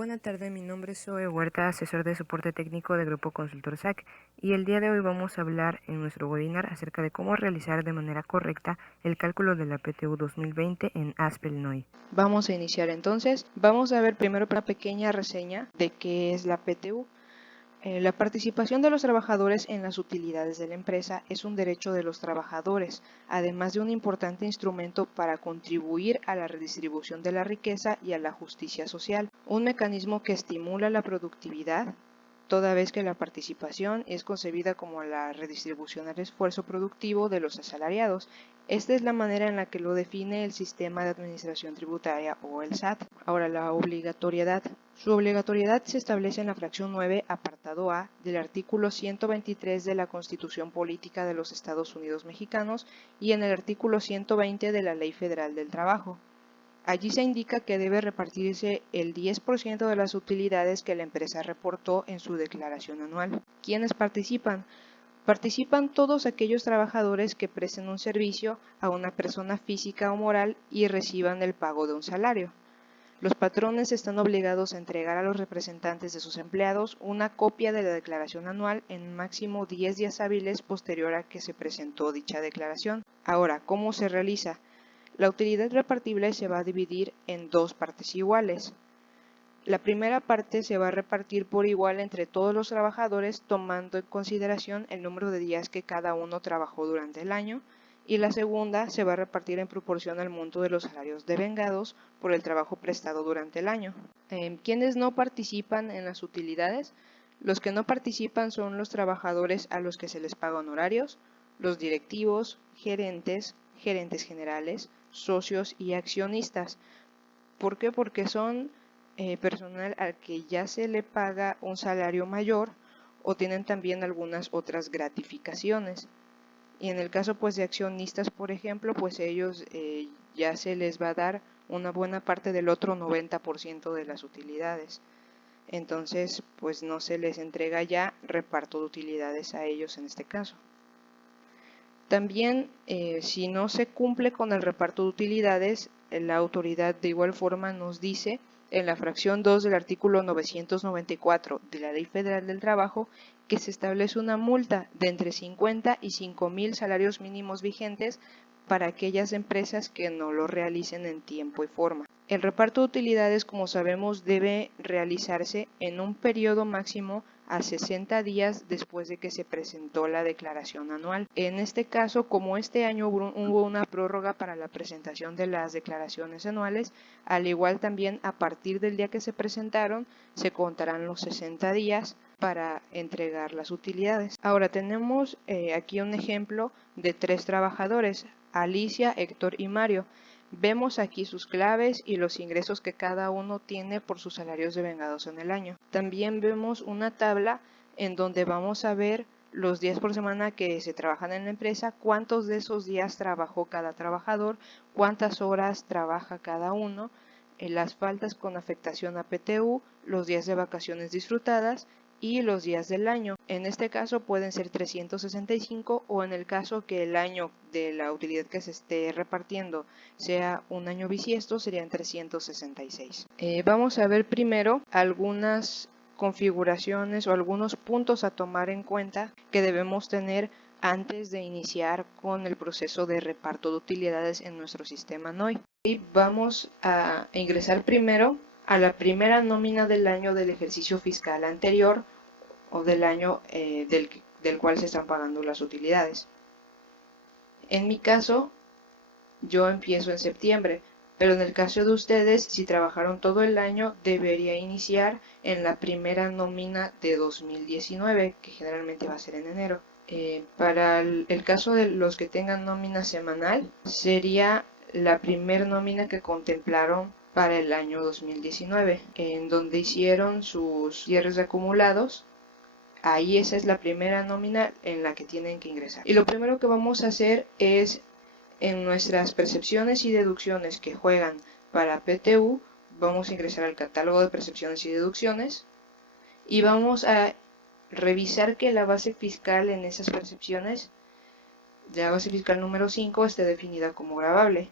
Buenas tardes, mi nombre es Zoe Huerta, asesor de soporte técnico de Grupo Consultor SAC, y el día de hoy vamos a hablar en nuestro webinar acerca de cómo realizar de manera correcta el cálculo de la PTU 2020 en ASPE-LNOI. Vamos a iniciar entonces. Vamos a ver primero una pequeña reseña de qué es la PTU. La participación de los trabajadores en las utilidades de la empresa es un derecho de los trabajadores, además de un importante instrumento para contribuir a la redistribución de la riqueza y a la justicia social, un mecanismo que estimula la productividad, toda vez que la participación es concebida como la redistribución del esfuerzo productivo de los asalariados. Esta es la manera en la que lo define el Sistema de Administración Tributaria o el SAT. Ahora, la obligatoriedad. Su obligatoriedad se establece en la fracción 9, apartado A, del artículo 123 de la Constitución Política de los Estados Unidos Mexicanos y en el artículo 120 de la Ley Federal del Trabajo. Allí se indica que debe repartirse el 10% de las utilidades que la empresa reportó en su declaración anual. ¿Quiénes participan? Participan todos aquellos trabajadores que presten un servicio a una persona física o moral y reciban el pago de un salario. Los patrones están obligados a entregar a los representantes de sus empleados una copia de la declaración anual en máximo 10 días hábiles posterior a que se presentó dicha declaración. Ahora, ¿cómo se realiza? La utilidad repartible se va a dividir en dos partes iguales. La primera parte se va a repartir por igual entre todos los trabajadores, tomando en consideración el número de días que cada uno trabajó durante el año, y la segunda se va a repartir en proporción al monto de los salarios devengados por el trabajo prestado durante el año. ¿Quiénes no participan en las utilidades? Los que no participan son los trabajadores a los que se les paga honorarios, los directivos, gerentes generales, socios y accionistas. ¿Por qué? Porque son personal al que ya se le paga un salario mayor o tienen también algunas otras gratificaciones. Y en el caso pues de accionistas, por ejemplo, pues ellos ya se les va a dar una buena parte del otro 90% de las utilidades. Entonces pues no se les entrega ya reparto de utilidades a ellos en este caso. También, si no se cumple con el reparto de utilidades, la autoridad de igual forma nos dice en la fracción 2 del artículo 994 de la Ley Federal del Trabajo que se establece una multa de entre 50 y 5,000 salarios mínimos vigentes para aquellas empresas que no lo realicen en tiempo y forma. El reparto de utilidades, como sabemos, debe realizarse en un periodo máximo a 60 días después de que se presentó la declaración anual. En este caso, como este año hubo una prórroga para la presentación de las declaraciones anuales, al igual también a partir del día que se presentaron, se contarán los 60 días para entregar las utilidades. Ahora tenemos aquí un ejemplo de 3 trabajadores, Alicia, Héctor y Mario. Vemos aquí sus claves y los ingresos que cada uno tiene por sus salarios devengados en el año. También vemos una tabla en donde vamos a ver los días por semana que se trabajan en la empresa, cuántos de esos días trabajó cada trabajador, cuántas horas trabaja cada uno, las faltas con afectación a PTU, los días de vacaciones disfrutadas y los días del año. En este caso pueden ser 365 o en el caso que el año de la utilidad que se esté repartiendo sea un año bisiesto serían 366. Vamos a ver primero algunas configuraciones o algunos puntos a tomar en cuenta que debemos tener antes de iniciar con el proceso de reparto de utilidades en nuestro sistema NOI. Y vamos a ingresar primero a la primera nómina del año del ejercicio fiscal anterior o del año del cual se están pagando las utilidades. En mi caso, yo empiezo en septiembre, pero en el caso de ustedes, si trabajaron todo el año, debería iniciar en la primera nómina de 2019, que generalmente va a ser en enero. Para el caso de los que tengan nómina semanal, sería la primera nómina que contemplaron para el año 2019, en donde hicieron sus cierres de acumulados. Ahí esa es la primera nómina en la que tienen que ingresar. Y lo primero que vamos a hacer es en nuestras percepciones y deducciones que juegan para PTU, vamos a ingresar al catálogo de percepciones y deducciones y vamos a revisar que la base fiscal en esas percepciones, la base fiscal número 5, esté definida como gravable.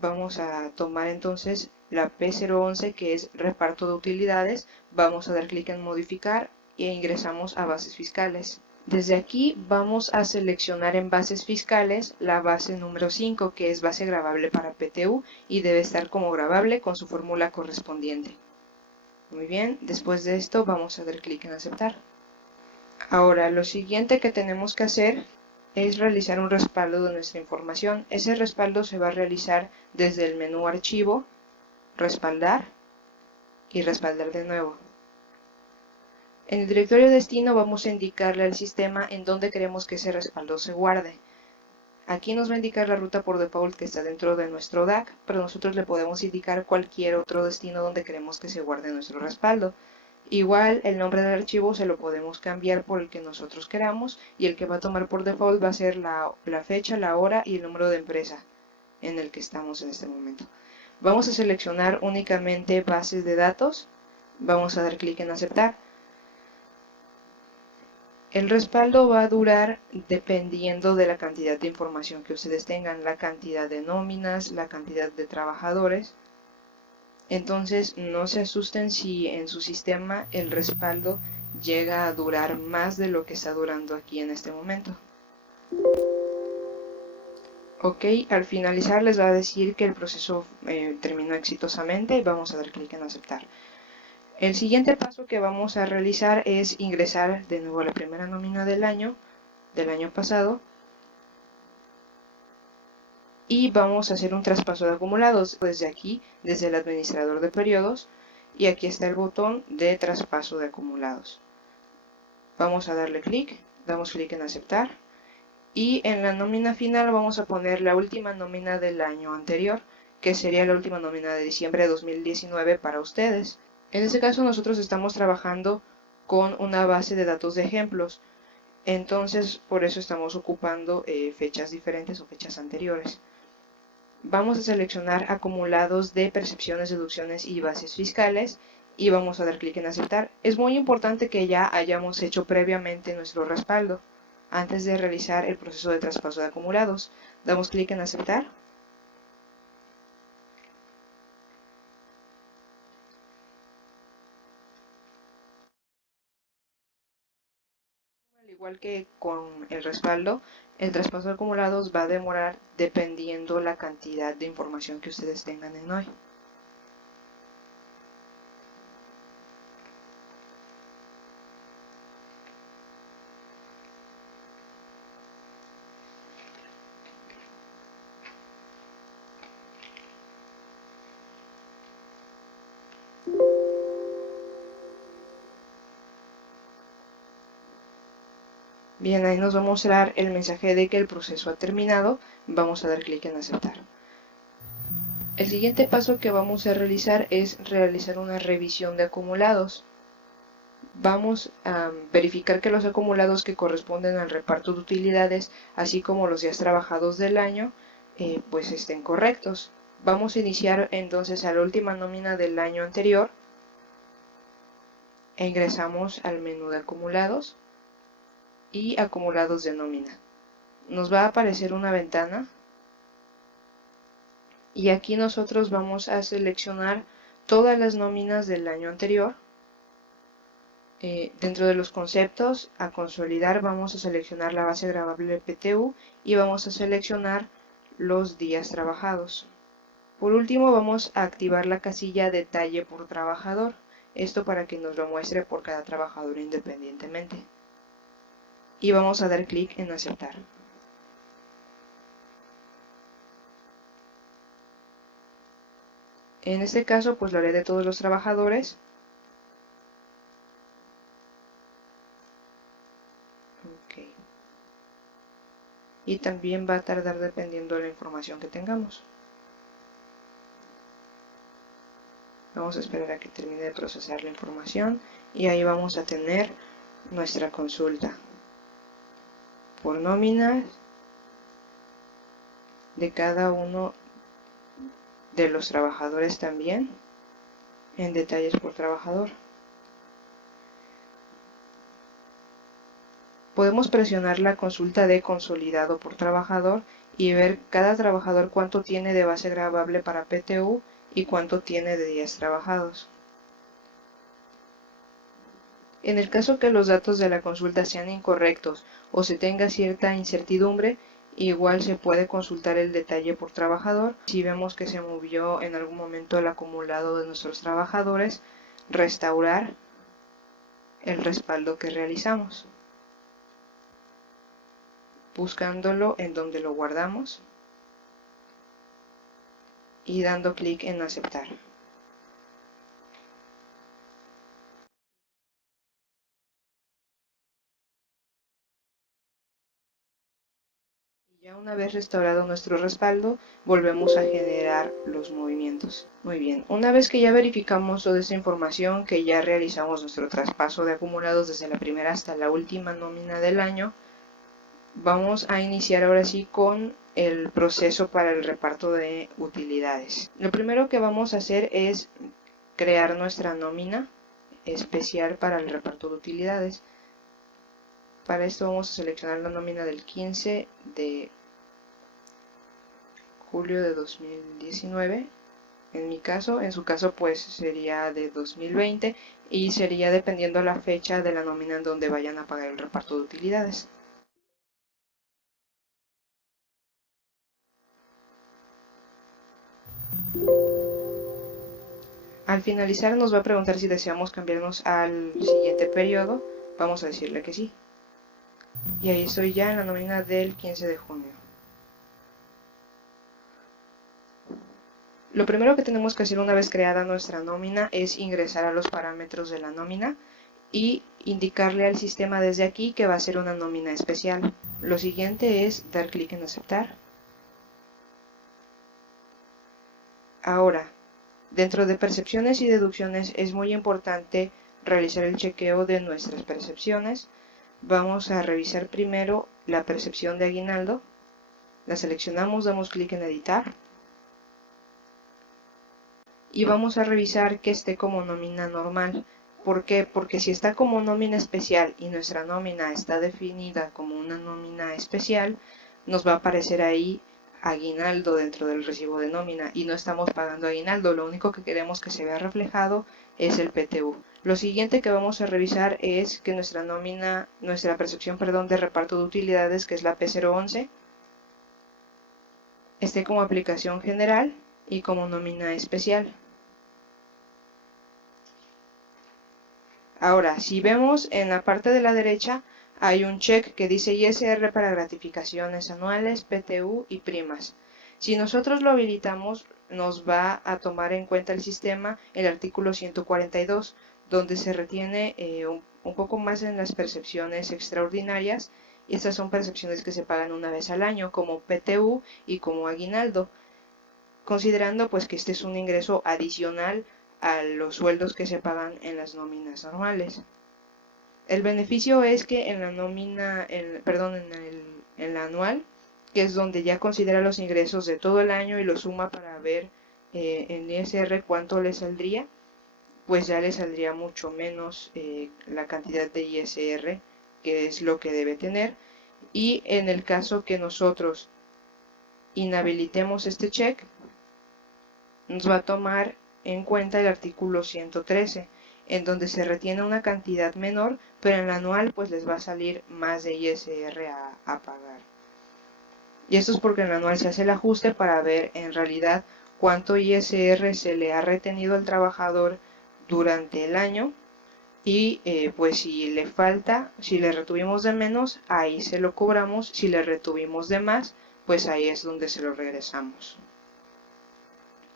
Vamos a tomar entonces la P011 que es reparto de utilidades, vamos a dar clic en modificar e ingresamos a bases fiscales. Desde aquí vamos a seleccionar en bases fiscales la base número 5 que es base gravable para PTU y debe estar como gravable con su fórmula correspondiente. Muy bien, después de esto vamos a dar clic en aceptar. Ahora lo siguiente que tenemos que hacer es realizar un respaldo de nuestra información. Ese respaldo se va a realizar desde el menú archivo, respaldar y respaldar de nuevo. En el directorio destino vamos a indicarle al sistema en dónde queremos que ese respaldo se guarde. Aquí nos va a indicar la ruta por default que está dentro de nuestro DAC, pero nosotros le podemos indicar cualquier otro destino donde queremos que se guarde nuestro respaldo. Igual el nombre del archivo se lo podemos cambiar por el que nosotros queramos y el que va a tomar por default va a ser la fecha, la hora y el número de empresa en el que estamos en este momento. Vamos a seleccionar únicamente bases de datos, vamos a dar clic en aceptar. El respaldo va a durar dependiendo de la cantidad de información que ustedes tengan, la cantidad de nóminas, la cantidad de trabajadores. Entonces no se asusten si en su sistema el respaldo llega a durar más de lo que está durando aquí en este momento. Ok, al finalizar les va a decir que el proceso terminó exitosamente y vamos a dar clic en aceptar. El siguiente paso que vamos a realizar es ingresar de nuevo a la primera nómina del año pasado y vamos a hacer un traspaso de acumulados desde aquí, desde el administrador de periodos, y aquí está el botón de traspaso de acumulados. Vamos a darle clic, damos clic en aceptar y en la nómina final vamos a poner la última nómina del año anterior, que sería la última nómina de diciembre de 2019 para ustedes. En este caso nosotros estamos trabajando con una base de datos de ejemplos, entonces por eso estamos ocupando fechas diferentes o fechas anteriores. Vamos a seleccionar acumulados de percepciones, deducciones y bases fiscales y vamos a dar clic en aceptar. Es muy importante que ya hayamos hecho previamente nuestro respaldo antes de realizar el proceso de traspaso de acumulados. Damos clic en aceptar. Al igual que con el respaldo, el traspaso de acumulados va a demorar dependiendo la cantidad de información que ustedes tengan en hoy. Bien, ahí nos va a mostrar el mensaje de que el proceso ha terminado. Vamos a dar clic en aceptar. El siguiente paso que vamos a realizar es realizar una revisión de acumulados. Vamos a verificar que los acumulados que corresponden al reparto de utilidades, así como los días trabajados del año, pues estén correctos. Vamos a iniciar entonces a la última nómina del año anterior e ingresamos al menú de acumulados y acumulados de nómina. Nos va a aparecer una ventana y aquí nosotros vamos a seleccionar todas las nóminas del año anterior. Dentro de los conceptos a consolidar vamos a seleccionar la base gravable PTU y vamos a seleccionar los días trabajados. Por último vamos a activar la casilla detalle por trabajador, esto para que nos lo muestre por cada trabajador independientemente. Y vamos a dar clic en aceptar. En este caso pues lo haré de todos los trabajadores. Okay. Y también va a tardar dependiendo de la información que tengamos. Vamos a esperar a que termine de procesar la información y ahí vamos a tener nuestra consulta por nóminas de cada uno de los trabajadores también en detalles por trabajador. Podemos presionar la consulta de consolidado por trabajador y ver cada trabajador cuánto tiene de base gravable para PTU y cuánto tiene de días trabajados. En el caso que los datos de la consulta sean incorrectos o se tenga cierta incertidumbre, igual se puede consultar el detalle por trabajador. Si vemos que se movió en algún momento el acumulado de nuestros trabajadores, restaurar el respaldo que realizamos, buscándolo en donde lo guardamos y dando clic en aceptar. Ya una vez restaurado nuestro respaldo, volvemos a generar los movimientos. Muy bien, una vez que ya verificamos toda esta información, que ya realizamos nuestro traspaso de acumulados desde la primera hasta la última nómina del año, vamos a iniciar ahora sí con el proceso para el reparto de utilidades. Lo primero que vamos a hacer es crear nuestra nómina especial para el reparto de utilidades. Para esto vamos a seleccionar la nómina del 15 de julio de 2019. En mi caso, en su caso pues sería de 2020 y sería dependiendo la fecha de la nómina en donde vayan a pagar el reparto de utilidades. Al finalizar nos va a preguntar si deseamos cambiarnos al siguiente periodo. Vamos a decirle que sí. Y ahí estoy ya en la nómina del 15 de junio. Lo primero que tenemos que hacer una vez creada nuestra nómina es ingresar a los parámetros de la nómina y indicarle al sistema desde aquí que va a ser una nómina especial. Lo siguiente es dar clic en aceptar. Ahora, dentro de percepciones y deducciones es muy importante realizar el chequeo de nuestras percepciones. Vamos a revisar primero la percepción de aguinaldo. La seleccionamos, damos clic en editar. Y vamos a revisar que esté como nómina normal. ¿Por qué? Porque si está como nómina especial y nuestra nómina está definida como una nómina especial, nos va a aparecer ahí aguinaldo dentro del recibo de nómina y no estamos pagando aguinaldo. Lo único que queremos que se vea reflejado es el PTU. Lo siguiente que vamos a revisar es que nuestra nómina, nuestra percepción, de reparto de utilidades, que es la P011, esté como aplicación general y como nómina especial. Ahora, si vemos en la parte de la derecha, hay un check que dice ISR para gratificaciones anuales, PTU y primas. Si nosotros lo habilitamos, nos va a tomar en cuenta el sistema el artículo 142, donde se retiene un poco más en las percepciones extraordinarias, y estas son percepciones que se pagan una vez al año, como PTU y como aguinaldo, considerando pues que este es un ingreso adicional a los sueldos que se pagan en las nóminas normales. El beneficio es que en la nómina, en la anual, que es donde ya considera los ingresos de todo el año y lo suma para ver en ISR cuánto le saldría, pues ya le saldría mucho menos la cantidad de ISR, que es lo que debe tener. Y en el caso que nosotros inhabilitemos este check, nos va a tomar en cuenta el artículo 113, en donde se retiene una cantidad menor, pero en la anual pues les va a salir más de ISR a pagar. Y esto es porque en la anual se hace el ajuste para ver en realidad cuánto ISR se le ha retenido al trabajador durante el año, y pues si le falta, si le retuvimos de menos, ahí se lo cobramos. Si le retuvimos de más, pues ahí es donde se lo regresamos.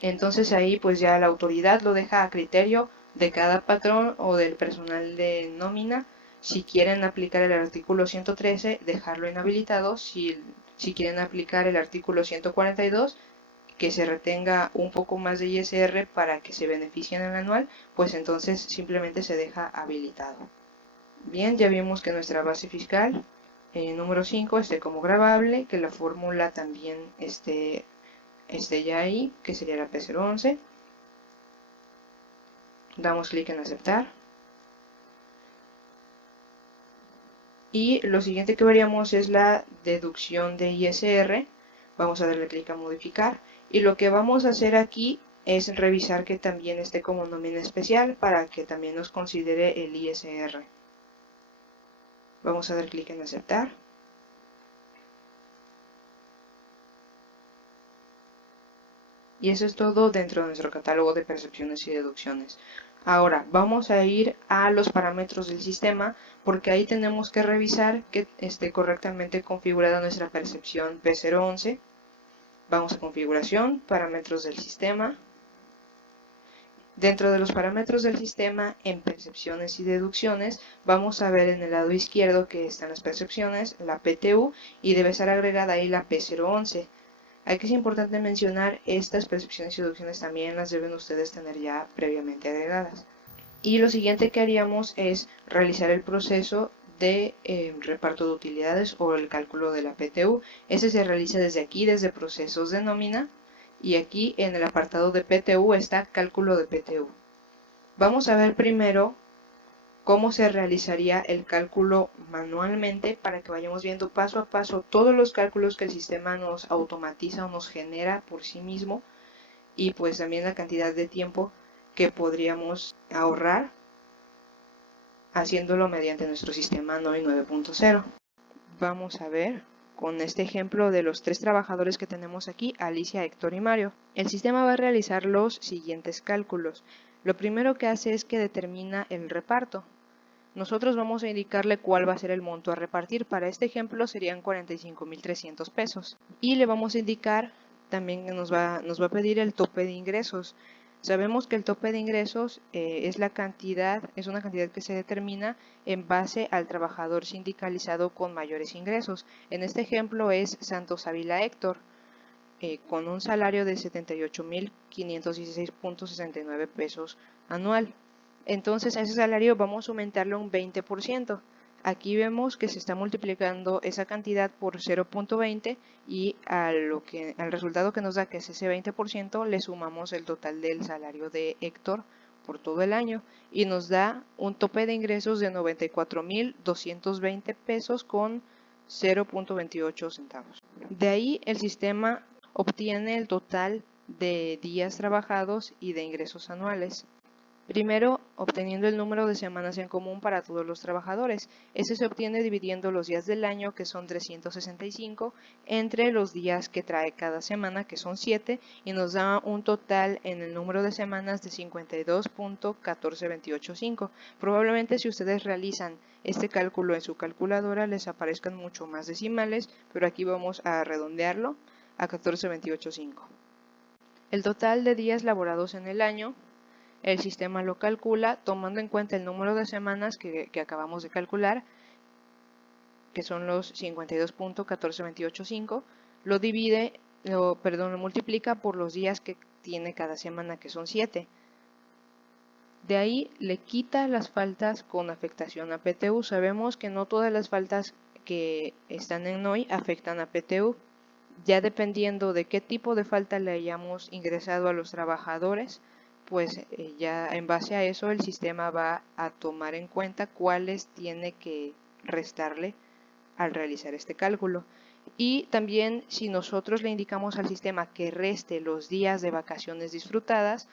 Entonces ahí pues ya la autoridad lo deja a criterio de cada patrón o del personal de nómina. Si quieren aplicar el artículo 113, dejarlo inhabilitado. Si quieren aplicar el artículo 142, que se retenga un poco más de ISR para que se beneficien en el anual, pues entonces simplemente se deja habilitado. Bien, ya vimos que nuestra base fiscal número 5 esté como grabable, que la fórmula también esté ya ahí, que sería la P011. Damos clic en aceptar. Y lo siguiente que veríamos es la deducción de ISR. Vamos a darle clic a modificar. Y lo que vamos a hacer aquí es revisar que también esté como nómina especial para que también nos considere el ISR. Vamos a dar clic en aceptar. Y eso es todo dentro de nuestro catálogo de percepciones y deducciones. Ahora vamos a ir a los parámetros del sistema, porque ahí tenemos que revisar que esté correctamente configurada nuestra percepción P011. Vamos a configuración, parámetros del sistema. Dentro de los parámetros del sistema, en percepciones y deducciones, vamos a ver en el lado izquierdo que están las percepciones, la PTU, y debe ser agregada ahí la P011. Aquí es importante mencionar, estas percepciones y deducciones también las deben ustedes tener ya previamente agregadas. Y lo siguiente que haríamos es realizar el proceso de reparto de utilidades o el cálculo de la PTU. Ese se realiza desde aquí, desde procesos de nómina, y aquí en el apartado de PTU está cálculo de PTU. Vamos a ver primero cómo se realizaría el cálculo manualmente para que vayamos viendo paso a paso todos los cálculos que el sistema nos automatiza o nos genera por sí mismo, y pues también la cantidad de tiempo que podríamos ahorrar haciéndolo mediante nuestro sistema NOI 9.0. Vamos a ver con este ejemplo de los 3 trabajadores que tenemos aquí, Alicia, Héctor y Mario. El sistema va a realizar los siguientes cálculos. Lo primero que hace es que determina el reparto. Nosotros vamos a indicarle cuál va a ser el monto a repartir. Para este ejemplo serían 45,300 pesos. Y le vamos a indicar también que nos va a pedir el tope de ingresos. Sabemos que el tope de ingresos es una cantidad que se determina en base al trabajador sindicalizado con mayores ingresos. En este ejemplo es Santos Ávila Héctor, con un salario de 78,516.69 pesos anual. Entonces a ese salario vamos a aumentarle un 20%. Aquí vemos que se está multiplicando esa cantidad por 0.20 y al resultado que nos da, que es ese 20%, le sumamos el total del salario de Héctor por todo el año y nos da un tope de ingresos de 94,220 pesos con 0.28 centavos. De ahí el sistema obtiene el total de días trabajados y de ingresos anuales. Primero, obteniendo el número de semanas en común para todos los trabajadores. Ese se obtiene dividiendo los días del año, que son 365, entre los días que trae cada semana, que son 7, y nos da un total en el número de semanas de 52,14285. Probablemente si ustedes realizan este cálculo en su calculadora les aparezcan mucho más decimales, pero aquí vamos a redondearlo a 14,285. El total de días laborados en el año, el sistema lo calcula tomando en cuenta el número de semanas que acabamos de calcular, que son los 52,14285, lo multiplica por los días que tiene cada semana, que son 7. De ahí le quita las faltas con afectación a PTU. Sabemos que no todas las faltas que están en NOI afectan a PTU. Ya dependiendo de qué tipo de falta le hayamos ingresado a los trabajadores, pues ya en base a eso el sistema va a tomar en cuenta cuáles tiene que restarle al realizar este cálculo. Y también si nosotros le indicamos al sistema que reste los días de vacaciones disfrutadas,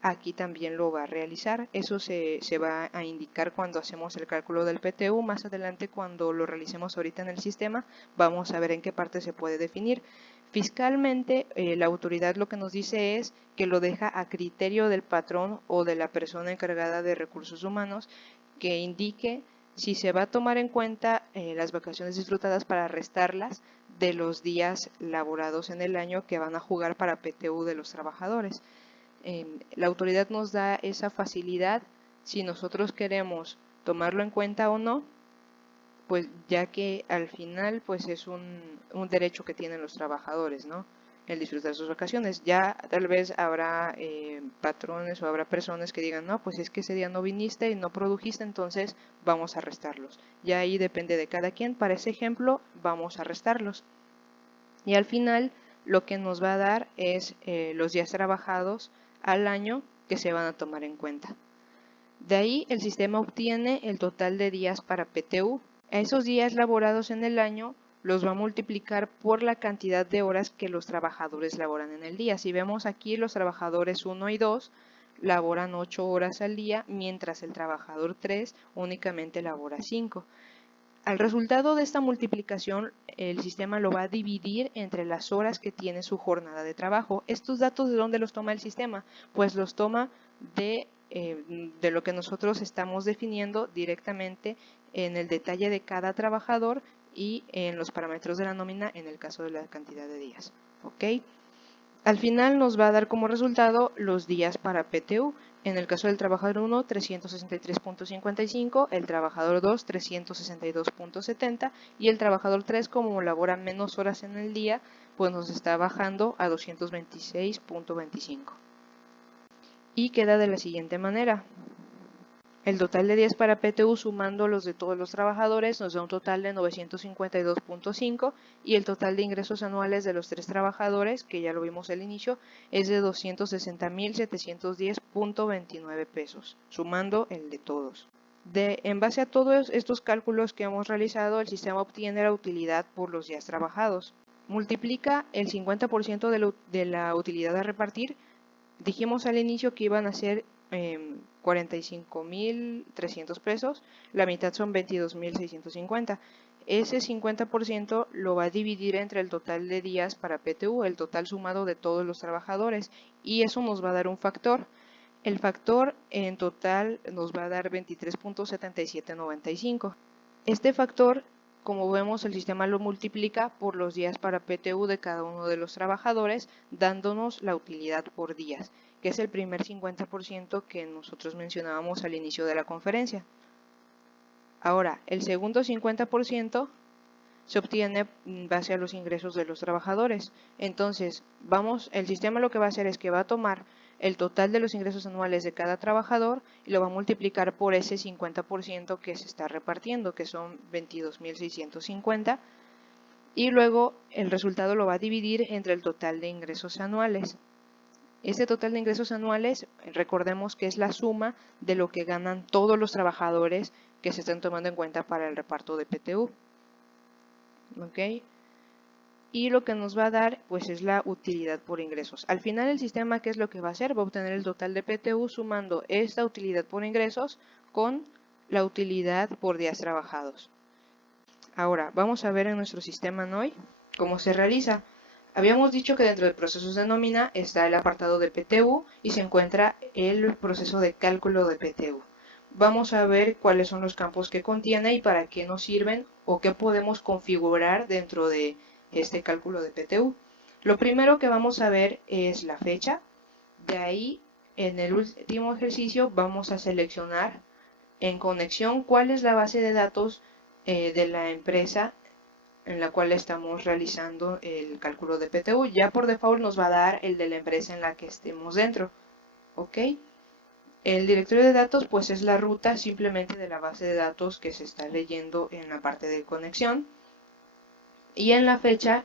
aquí también lo va a realizar. Eso se va a indicar cuando hacemos el cálculo del PTU. Más adelante, cuando lo realicemos ahorita en el sistema, vamos a ver en qué parte se puede definir. Fiscalmente, la autoridad lo que nos dice es que lo deja a criterio del patrón o de la persona encargada de recursos humanos, que indique si se va a tomar en cuenta las vacaciones disfrutadas para restarlas de los días laborados en el año que van a jugar para PTU de los trabajadores. La autoridad nos da esa facilidad si nosotros queremos tomarlo en cuenta o no, pues ya que al final pues es un derecho que tienen los trabajadores, ¿no? El disfrutar sus vacaciones. Ya tal vez habrá patrones o habrá personas que digan, no, pues es que ese día no viniste y no produjiste, entonces vamos a restarlos. Ya ahí depende de cada quien. Para ese ejemplo vamos a restarlos. Y al final lo que nos va a dar es los días trabajados al año que se van a tomar en cuenta. De ahí el sistema obtiene el total de días para PTU. A esos días laborados en el año los va a multiplicar por la cantidad de horas que los trabajadores laboran en el día. Si vemos aquí, los trabajadores 1 y 2 laboran 8 horas al día, mientras el trabajador 3 únicamente labora 5. Al resultado de esta multiplicación, el sistema lo va a dividir entre las horas que tiene su jornada de trabajo. ¿Estos datos de dónde los toma el sistema? Pues los toma de lo que nosotros estamos definiendo directamente en el detalle de cada trabajador y en los parámetros de la nómina en el caso de la cantidad de días. ¿Ok? Al final nos va a dar como resultado los días para PTU. En el caso del trabajador 1, 363.55, el trabajador 2, 362.70 y el trabajador 3, como labora menos horas en el día, pues nos está bajando a 226.25. Y queda de la siguiente manera. El total de días para PTU sumando los de todos los trabajadores nos da un total de 952.5 y el total de ingresos anuales de los 3 trabajadores, que ya lo vimos al inicio, es de 260.710.29 pesos, sumando el de todos. En base a todos estos cálculos que hemos realizado, el sistema obtiene la utilidad por los días trabajados. Multiplica el 50% de la utilidad a repartir. Dijimos al inicio que iban a ser 45.300 pesos, la mitad son 22.650. Ese 50% lo va a dividir entre el total de días para PTU, el total sumado de todos los trabajadores, y eso nos va a dar un factor. El factor en total nos va a dar 23.7795. Este factor, como vemos, el sistema lo multiplica por los días para PTU de cada uno de los trabajadores, dándonos la utilidad por días, que es el primer 50% que nosotros mencionábamos al inicio de la conferencia. Ahora, el segundo 50% se obtiene en base a los ingresos de los trabajadores. Entonces, el sistema lo que va a hacer es que va a tomar el total de los ingresos anuales de cada trabajador y lo va a multiplicar por ese 50% que se está repartiendo, que son 22.650, y luego el resultado lo va a dividir entre el total de ingresos anuales. Este total de ingresos anuales, recordemos que es la suma de lo que ganan todos los trabajadores que se están tomando en cuenta para el reparto de PTU. ¿Ok? Y lo que nos va a dar pues es la utilidad por ingresos. Al final el sistema, ¿qué es lo que va a hacer? Va a obtener el total de PTU sumando esta utilidad por ingresos con la utilidad por días trabajados. Ahora, vamos a ver en nuestro sistema NOI cómo se realiza. Habíamos dicho que dentro de procesos de nómina está el apartado de PTU y se encuentra el proceso de cálculo de PTU. Vamos a ver cuáles son los campos que contiene y para qué nos sirven o qué podemos configurar dentro de este cálculo de PTU. Lo primero que vamos a ver es la fecha. De ahí, en el último ejercicio, vamos a seleccionar en conexión cuál es la base de datos de la empresa en la cual estamos realizando el cálculo de PTU. Ya por default nos va a dar el de la empresa en la que estemos dentro. ¿Ok? El directorio de datos pues es la ruta simplemente de la base de datos que se está leyendo en la parte de conexión. Y en la fecha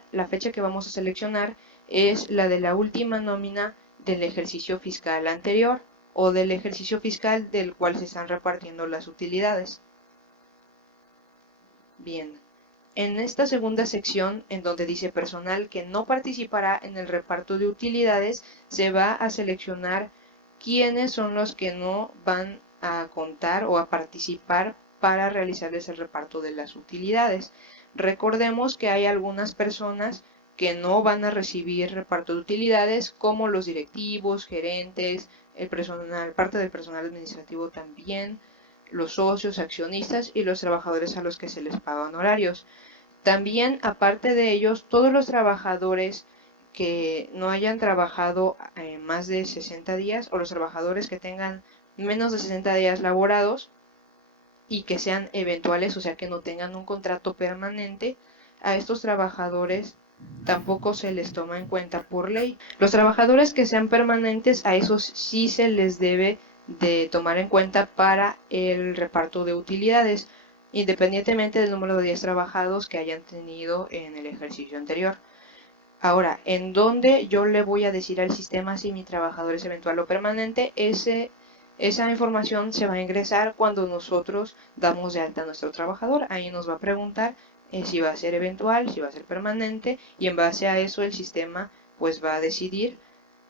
que vamos a seleccionar es la de la última nómina del ejercicio fiscal anterior o del ejercicio fiscal del cual se están repartiendo las utilidades. Bien, en esta segunda sección en donde dice personal que no participará en el reparto de utilidades, se va a seleccionar quiénes son los que no van a contar o a participar para realizarles el reparto de las utilidades. Recordemos que hay algunas personas que no van a recibir reparto de utilidades, como los directivos, gerentes, el personal, parte del personal administrativo también, los socios, accionistas y los trabajadores a los que se les paga honorarios. También, aparte de ellos, todos los trabajadores que no hayan trabajado más de 60 días o los trabajadores que tengan menos de 60 días laborados y que sean eventuales, o sea que no tengan un contrato permanente, a estos trabajadores tampoco se les toma en cuenta por ley. Los trabajadores que sean permanentes, a esos sí se les debe de tomar en cuenta para el reparto de utilidades, independientemente del número de días trabajados que hayan tenido en el ejercicio anterior. Ahora, ¿en dónde yo le voy a decir al sistema si mi trabajador es eventual o permanente? Esa información se va a ingresar cuando nosotros damos de alta a nuestro trabajador. Ahí nos va a preguntar si va a ser eventual, si va a ser permanente, y en base a eso el sistema pues va a decidir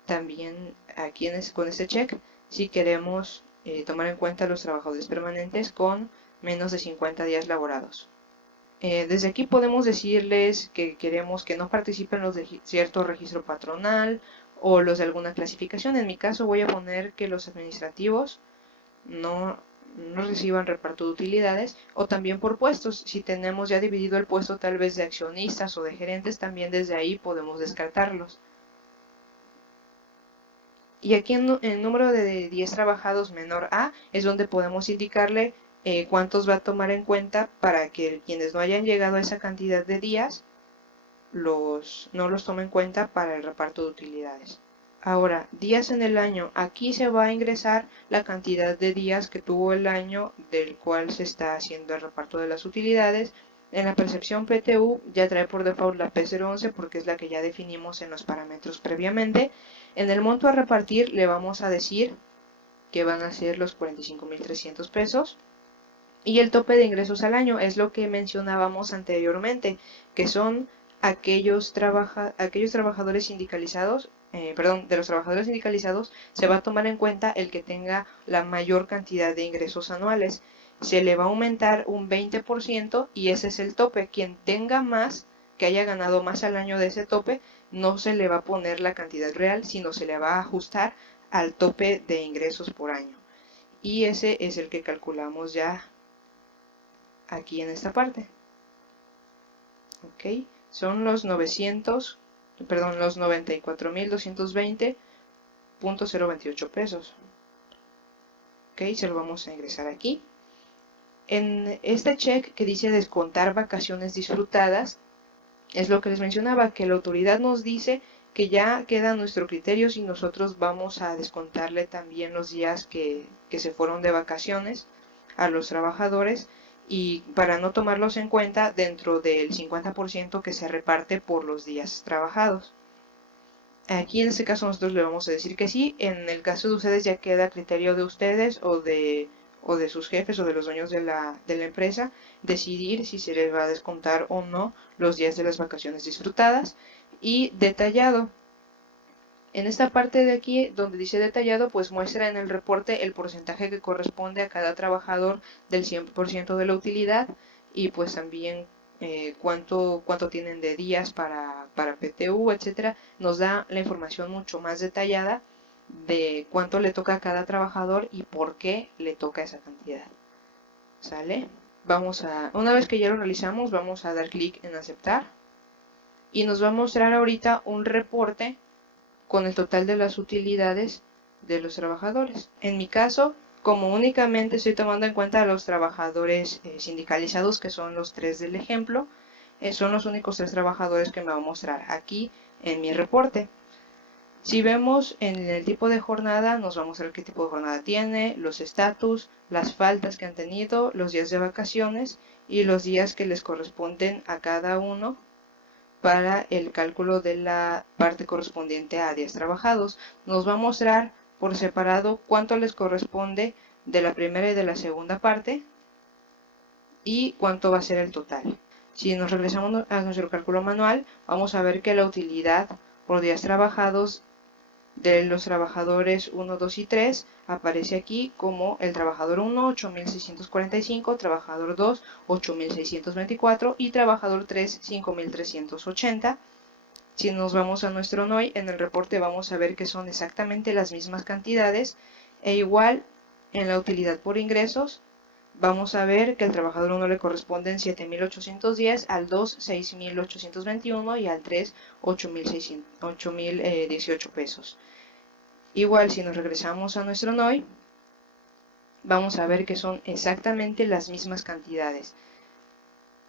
también aquí con este check si queremos tomar en cuenta los trabajadores permanentes con menos de 50 días laborados. Desde aquí podemos decirles que queremos que no participen los de cierto registro patronal o los de alguna clasificación. En mi caso voy a poner que los administrativos no reciban reparto de utilidades, o también por puestos. Si tenemos ya dividido el puesto tal vez de accionistas o de gerentes, también desde ahí podemos descartarlos. Y aquí en el número de 10 trabajados menor a es donde podemos indicarle cuántos va a tomar en cuenta para que quienes no hayan llegado a esa cantidad de días no los tome en cuenta para el reparto de utilidades. Ahora, días en el año. Aquí se va a ingresar la cantidad de días que tuvo el año del cual se está haciendo el reparto de las utilidades. En la percepción PTU ya trae por default la P011 porque es la que ya definimos en los parámetros previamente. En el monto a repartir le vamos a decir que van a ser los 45.300 pesos. Y el tope de ingresos al año es lo que mencionábamos anteriormente, que son aquellos trabajadores sindicalizados, de los trabajadores sindicalizados se va a tomar en cuenta el que tenga la mayor cantidad de ingresos anuales. Se le va a aumentar un 20% y ese es el tope. Quien tenga más, que haya ganado más al año de ese tope, no se le va a poner la cantidad real, sino se le va a ajustar al tope de ingresos por año. Y ese es el que calculamos ya aquí en esta parte. Ok, son los 94.220.028 pesos. Ok, se lo vamos a ingresar aquí. En este check que dice descontar vacaciones disfrutadas, es lo que les mencionaba, que la autoridad nos dice que ya queda a nuestro criterio si nosotros vamos a descontarle también los días que se fueron de vacaciones a los trabajadores, y para no tomarlos en cuenta dentro del 50% que se reparte por los días trabajados. Aquí en este caso nosotros le vamos a decir que sí. En el caso de ustedes ya queda a criterio de ustedes o de sus jefes o de los dueños de la empresa decidir si se les va a descontar o no los días de las vacaciones disfrutadas. Y detallado. En esta parte de aquí donde dice detallado, pues muestra en el reporte el porcentaje que corresponde a cada trabajador del 100% de la utilidad, y pues también cuánto tienen de días para PTU, etcétera. Nos da la información mucho más detallada de cuánto le toca a cada trabajador y por qué le toca esa cantidad. ¿Sale? Una vez que ya lo realizamos, vamos a dar clic en aceptar y nos va a mostrar ahorita un reporte con el total de las utilidades de los trabajadores. En mi caso, como únicamente estoy tomando en cuenta a los trabajadores sindicalizados, que son los 3 del ejemplo, son los únicos 3 trabajadores que me va a mostrar aquí en mi reporte. Si vemos en el tipo de jornada, nos va a mostrar qué tipo de jornada tiene, los estatus, las faltas que han tenido, los días de vacaciones y los días que les corresponden a cada uno para el cálculo de la parte correspondiente a días trabajados. Nos va a mostrar por separado cuánto les corresponde de la primera y de la segunda parte y cuánto va a ser el total. Si nos regresamos a nuestro cálculo manual, vamos a ver que la utilidad por días trabajados de los trabajadores 1, 2 y 3 aparece aquí como el trabajador 1, 8.645, trabajador 2, 8.624 y trabajador 3, 5.380. Si nos vamos a nuestro NOI, en el reporte vamos a ver que son exactamente las mismas cantidades, e igual en la utilidad por ingresos vamos a ver que al trabajador 1 le corresponden 7.810, al 2 6.821 y al 3 8.018 pesos. Igual si nos regresamos a nuestro NOI, vamos a ver que son exactamente las mismas cantidades.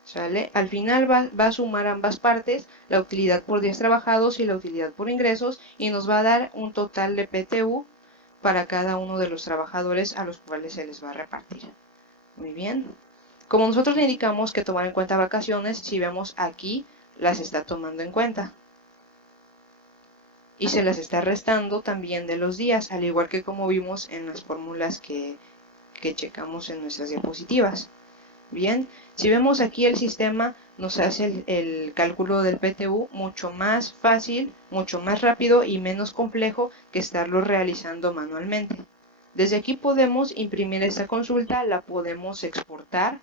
¿Sale? Al final va a sumar ambas partes, la utilidad por días trabajados y la utilidad por ingresos, y nos va a dar un total de PTU para cada uno de los trabajadores a los cuales se les va a repartir. Muy bien. Como nosotros le indicamos que tomar en cuenta vacaciones, si vemos aquí, las está tomando en cuenta. Y se las está restando también de los días, al igual que como vimos en las fórmulas que checamos en nuestras diapositivas. Bien, si vemos aquí el sistema nos hace el cálculo del PTU mucho más fácil, mucho más rápido y menos complejo que estarlo realizando manualmente. Desde aquí podemos imprimir esta consulta, la podemos exportar,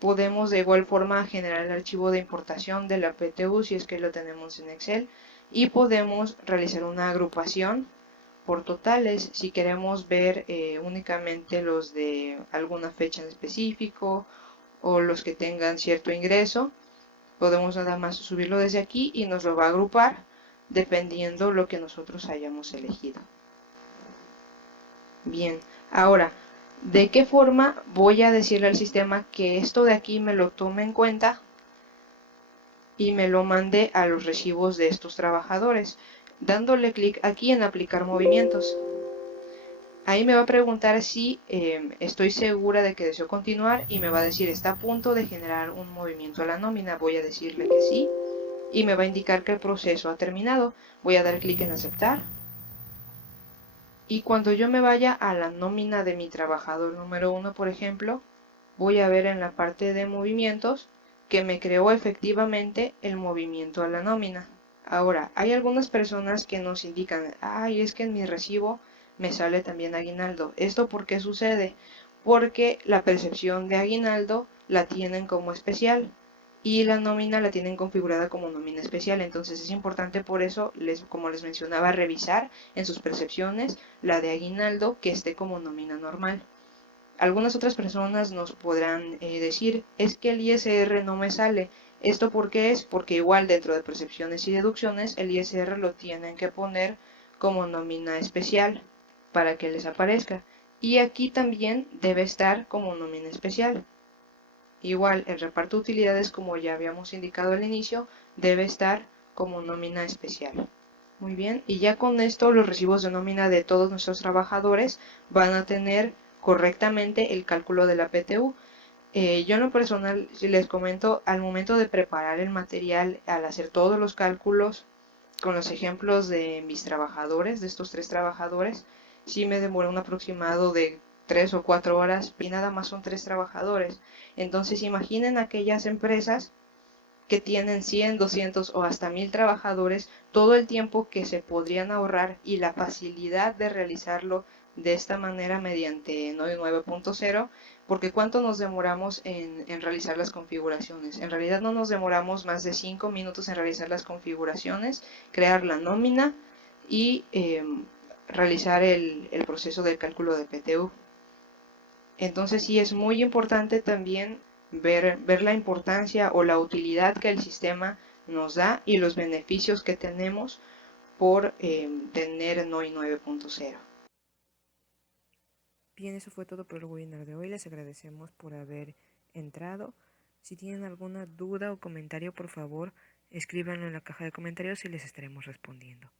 podemos de igual forma generar el archivo de importación de la PTU si es que lo tenemos en Excel y podemos realizar una agrupación por totales si queremos ver únicamente los de alguna fecha en específico o los que tengan cierto ingreso. Podemos nada más subirlo desde aquí y nos lo va a agrupar dependiendo lo que nosotros hayamos elegido. Bien, ahora, ¿de qué forma voy a decirle al sistema que esto de aquí me lo tome en cuenta y me lo mande a los recibos de estos trabajadores? Dándole clic aquí en aplicar movimientos. Ahí me va a preguntar si estoy segura de que deseo continuar y me va a decir está a punto de generar un movimiento a la nómina. Voy a decirle que sí y me va a indicar que el proceso ha terminado. Voy a dar clic en aceptar y cuando yo me vaya a la nómina de mi trabajador número 1, por ejemplo, voy a ver en la parte de movimientos que me creó efectivamente el movimiento a la nómina. Ahora, hay algunas personas que nos indican, ay, es que en mi recibo me sale también aguinaldo. ¿Esto por qué sucede? Porque la percepción de aguinaldo la tienen como especial y la nómina la tienen configurada como nómina especial. Entonces es importante por eso, como les mencionaba, revisar en sus percepciones la de aguinaldo que esté como nómina normal. Algunas otras personas nos podrán decir, es que el ISR no me sale. ¿Esto por qué es? Porque igual dentro de percepciones y deducciones el ISR lo tienen que poner como nómina especial para que les aparezca. Y aquí también debe estar como nómina especial. Igual el reparto de utilidades, como ya habíamos indicado al inicio, debe estar como nómina especial. Muy bien, y ya con esto los recibos de nómina de todos nuestros trabajadores van a tener correctamente el cálculo de la PTU. Yo en lo personal, si les comento, al momento de preparar el material, al hacer todos los cálculos con los ejemplos de mis trabajadores, de estos 3 trabajadores, sí me demoró un aproximado de 3 o 4 horas y nada más son 3 trabajadores. Entonces imaginen aquellas empresas que tienen 100, 200 o hasta 1000 trabajadores, todo el tiempo que se podrían ahorrar y la facilidad de realizarlo de esta manera mediante Node 9.0, porque ¿cuánto nos demoramos en realizar las configuraciones? En realidad no nos demoramos más de 5 minutos en realizar las configuraciones, crear la nómina y realizar el proceso del cálculo de PTU. Entonces sí es muy importante también ver la importancia o la utilidad que el sistema nos da y los beneficios que tenemos por tener NOI 9.0. Bien, eso fue todo por el webinar de hoy. Les agradecemos por haber entrado. Si tienen alguna duda o comentario, por favor, escríbanlo en la caja de comentarios y les estaremos respondiendo.